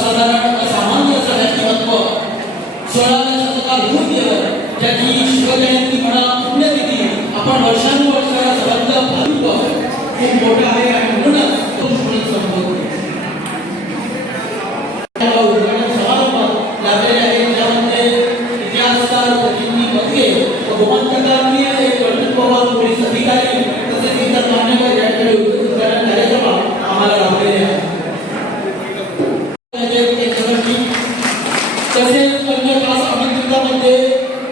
असाधारण असामान्य असं व्यक्तिमत्व 16व्या शतकात होऊन गेलं, ज्याची शिवजयंती म्हणा पुण्यतिथी आपण वर्षानुवर्षाला संबंध भावतो खूप मोठा आहे आणि म्हणूनच तो संबोधतो. समारंभात लागलेले आहे ज्यामध्ये इतिहासकार प्रतिनिधी बघे गोमंतकांनी एक कर्तृत्ववान पोलीस अधिकारी तसेच इतर मान्यवर यांच्याकडे उपस्थित करण्यात कार्यक्रम आम्हाला लाभलेले आहे. तसेच अन्य खास आमंत्रितांमध्ये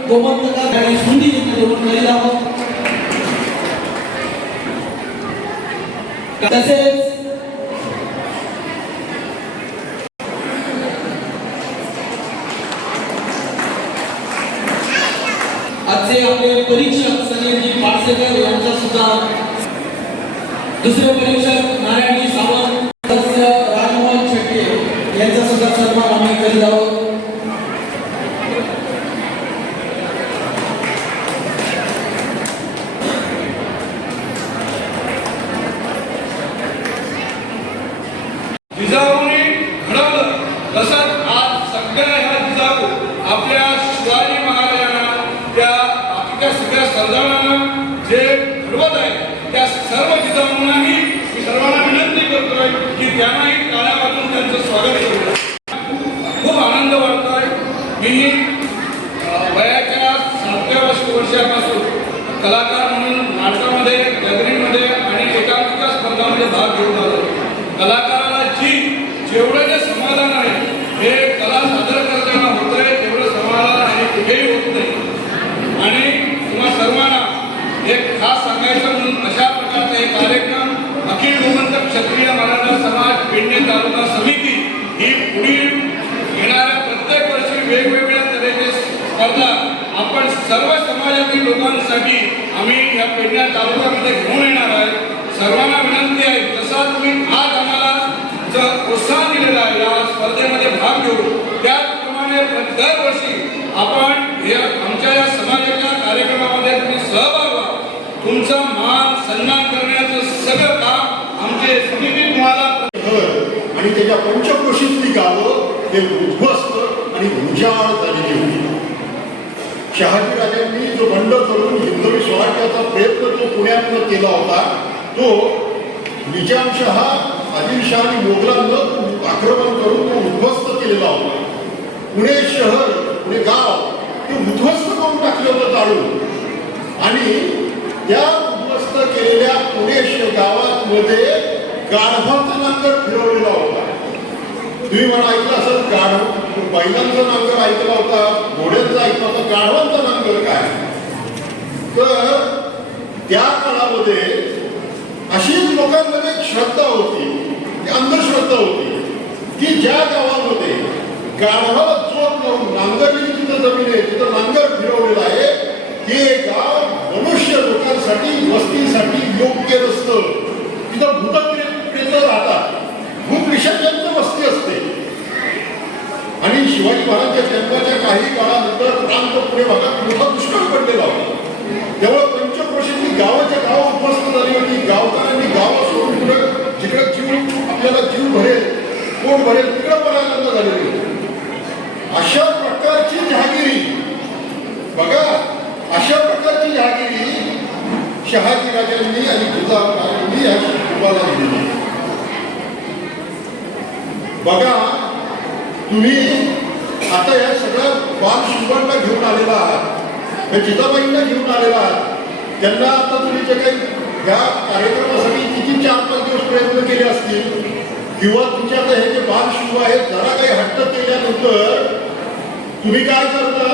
गोमंतकार आणि सुंदी देऊन करीत आहोत. तसेच आजचे आपले परीक्षक सनीलजी पाटसेकर यांचा सुद्धा दुसरे परीक्षक नारायणजी सावंत राजमोहन शेट्टे यांचा सुद्धा सन्मान आम्ही करीत आहोत. जिजाऊने घडवलं तसंच आज सगळ्या ह्या जिजाऊ आपल्या शिवाजी महाराजांना त्या बाकीच्या सगळ्या सर्जांना जे घडवत आहे त्या सर्व जिजाऊंनाही मी सर्वांना विनंती करतोय की त्यांनाही टाळ्या वाजवून त्यांचं स्वागत करूया. खूप आनंद वाटतोय. मी वयाच्या 7व्या वर्षापासून कलाकार म्हणून नाटकामध्ये गॅदरिंगमध्ये आणि एकांकिका स्पर्धामध्ये भाग घेऊन आलो. कलाकाराला जेवढं जे समाधान आहे हे कला सादर करताना होत आहे तेवढं समाधान आणि कुठेही होत नाही. आणि तुम्हा सर्वांना एक खास सांगायचं म्हणून अशा प्रकारचा एक कार्यक्रम अखिल गोमंतक क्षत्रिय मराठा समाज पेडणे तालुका समिती ही पुढील येणाऱ्या प्रत्येक वर्षी वेगवेगळ्या तऱ्हेचे स्पर्धा आपण सर्व समाजातील लोकांसाठी आम्ही या पेडणे तालुक्यामध्ये घेऊन येणार आहे. सर्वांना विनंती आहे जसा तुम्ही आज आम्हाला प्रोत्साहन दिलेला आहे या स्पर्धेमध्ये भाग घेऊन त्याचप्रमाणे दरवर्षी आपण आमच्या या समाजाच्या कार्यक्रमामध्ये तुम्ही सहभाग व्हा. तुमचा मान सन्मान करण्याचं सगळं काम आमचे समिती तुम्हाला आणि त्याच्या पंचक्रोशीतली गावं हे उद्ध्वस्त आणि उजाड झालेली होती. शहाजीराजांनी जो बंड करून हिंदवी स्वराज्याचा प्रयत्न जो पुण्यातनं केला होता तो निजामशहा आदिलशाह आणि मोगलांना आक्रमण करून तो उद्ध्वस्त केलेला होता. पुणे शहर पुणे गाव ते उद्ध्वस्त करून टाकलं होतं जाळून. आणि त्या उद्ध्वस्त केलेल्या पुणे गावामध्ये गाढवाचा नांगर फिरवलेला होता. तुम्ही मला ऐकलं असेल बैलांचा नांगर ऐकला होता, घोड्यांचा ऐकला होता, गाढवांचा नांगर काय. तर त्या काळामध्ये अशीच लोकांमध्ये एक श्रद्धा होती, अंधश्रद्धा होती की ज्या गावामध्ये गाढवाला चोप लावून नांगरलेली तिथं जमीन आहे, तिथं नांगर फिरवलेला आहे, ते गाव मनुष्य लोकांसाठी वस्तीसाठी योग्य नसतं. तिथं भूतप्रेत राहतात, भूपिशाचांची वस्ती असते. आणि शिवाजी महाराजांच्या जन्माच्या काही काळानंतर प्रांत पुणे भागात मोठा दुष्काळ पडलेला होता. त्यामुळे पंचक्रोशीतली गावाच्या गाव उद्ध्वस्त झाली होती. गावकऱ्यांनी गाव सोडून पुढे जिकडे जीव आपल्याला जीव भरेल कोण भरेल तिकडे परायला झालेली होती. अशा प्रकारची जहागिरी बघा, अशा प्रकारची जहागिरी शहाजीराजांनी आणि जिजाऊंनी या शिवबाला दिली. बघा तुम्ही आता या सगळ्या बाल शिवबांना घेऊन आलेला आहात, या जिजाबाईंना घेऊन आलेला आहात. त्यांना आता तुम्ही जे काही या कार्यक्रमासाठी किती 4-5 दिवस प्रयत्न केले असतील किंवा तुमच्या आता हे जे बाल शिव आहेत जरा काही हट्ट केल्यानंतर तुम्ही काय करता,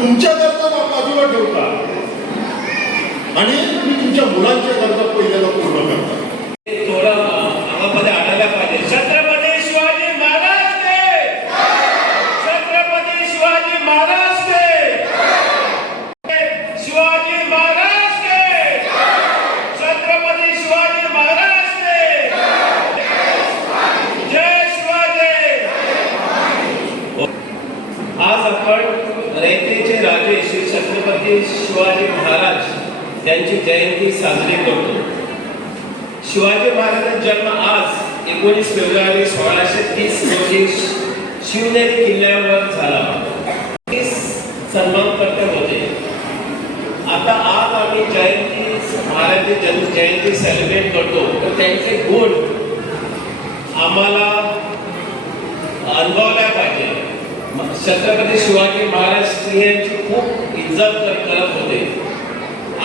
तुमच्या गरजा बाजूला ठेवता आणि तुम्ही तुमच्या मुलांच्या गरजा पहिल्यांदा पूर्ण करता. थोडं आवामध्ये आणायला पाहिजे. छत्रपती शिवाजी महाराज के, छत्रपती शिवाजी महाराज के, शिवाजी महाराज के, छत्रपती शिवाजी महाराज के, जय शिवाजी. आज आपण रयतेचे राजे श्री छत्रपती शिवाजी महाराज यांची जयंती साजरी करतो. शिवाजी महाराजांचा जन्म आज 19 फेब्रुवारी 1630 रोजी शिवनेरी किल्ल्यावर झाला. सन्मान करते होते. आता आज आम्ही महाराज जयंती सेलिब्रेट करतो, तर त्यांचे गुण आम्हाला अनुभवल्या पाहिजे. छत्रपती शिवाजी महाराज स्त्रियांची खूप इज्जत करत होते.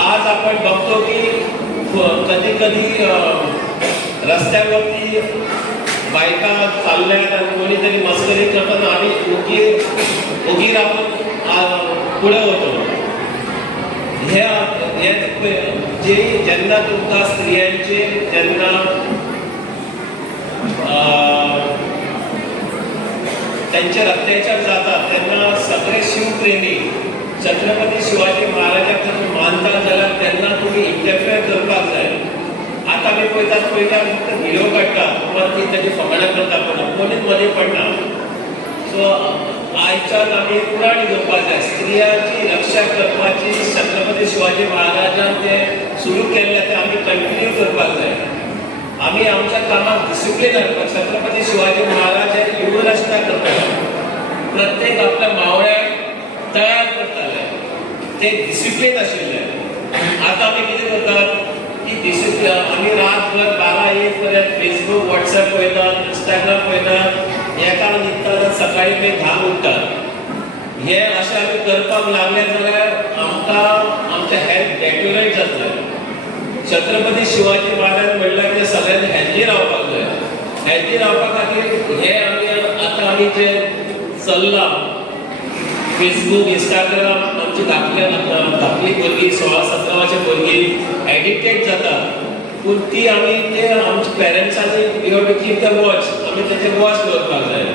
आज आपण बघतो की कधी कधी रस्त्यावरती बायका चालल्यात आणि कोणीतरी मस्करी करताना आम्ही उगी राहून पुढे होतो. जे ज्यांना तुमच्या स्त्रियांचे ज्यांना त्यांचे अत्याचार जातात त्यांना सगळे शिवप्रेमी छत्रपती शिवाजी महाराजांना मानता जाल्यार त्यांना तुम्ही इंटरफेअर करपाक जाय. आता मी पळयतात फक्त व्हिडिओ काडटात किंवा ती त्याची फकाणां करता पण कोणीच मध्ये पडना. सो आयच्यान आमी पुराण घेवपाक जाय. स्त्रियांची रक्षा करपाची छत्रपती शिवाजी महाराजान ते सुरू केल्ले ते आमी कंटिन्यू करपाक जाय. आमी आमच्या कामाक डिसिप्लीन हाडपाक छत्रपती शिवाजी महाराज हे युगरचना करताले. प्रत्येक आपल्या मावळ्याक तयार करताले. ते डिसिप्लीन आशिल्ले. आता आमी कितें करतात की डिसिप्लीन आमी रातभर 12-1 पर्यंत फेसबुक व्हॉट्सॲप पळयतात, इंस्टाग्राम पळयतात. एका न्हिदतात सकाळी ते 10 उठतात. हे अशें आमी करपाक लागले जाल्यार आमकां आमचें हेल्थ डेट्युरेट जातलें. छत्रपती शिवाजी महाराज म्हणल्यार ते सगळ्यांनी हेल्दी रावपाक जाय. हेल्दी रावपा खातीर हे आमी जे चल्ला फेसबुक इंस्टाग्राम आमची धाकली भुरगीं 16-17 वर्सां भुरगीं एडिक्टेड जातात. पूण ती आमी ते आमच्या पेरंट्सांनी we have to keep the watch. आमी तेचे वॉच दवरपाक जाय.